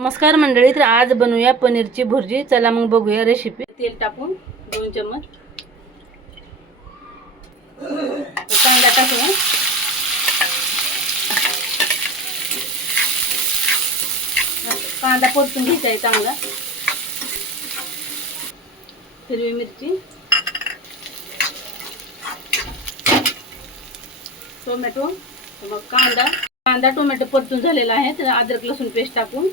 नमस्कार मंडळी, तर आज बनवूया पनीरची भुर्जी. चला मग बघूया रेसिपी. तेल टाकून 2 चमच, कांदा टाकूया, कांदा परतून घ्यायचा आहे चांगला, हिरवी मिरची, टोमॅटो, मग कांदा टोमॅटो परतून झालेला आहे. तर अद्रक लसूण पेस्ट टाकून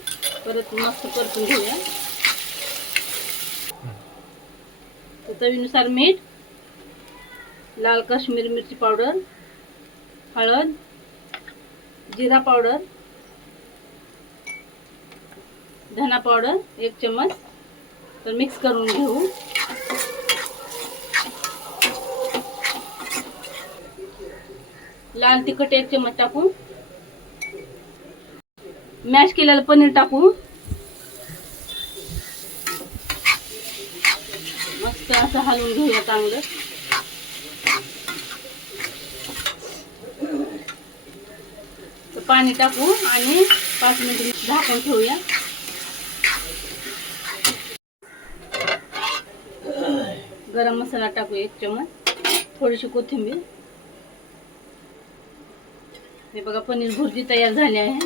परत मस्त परतून घेऊया. चवीनुसार मीठ, लाल काश्मीरी मिरची पावडर, हळद, जिरा पावडर, धना पावडर 1 चम्मच. तर मिक्स करून घेऊ. लाल तिखट 1 चम्मच टाकू. मॅश केलेलं पनीर टाकू. मस्त असं हलवून घेऊया चांगलं. तर पाणी टाकू आणि 5 मिनिट झाकून ठेवूया. गरम मसाला टाकू 1 चम्मच, थोडीशी कोथिंबीर. हे बघा, पनीर भुर्जी तयार झाली आहे.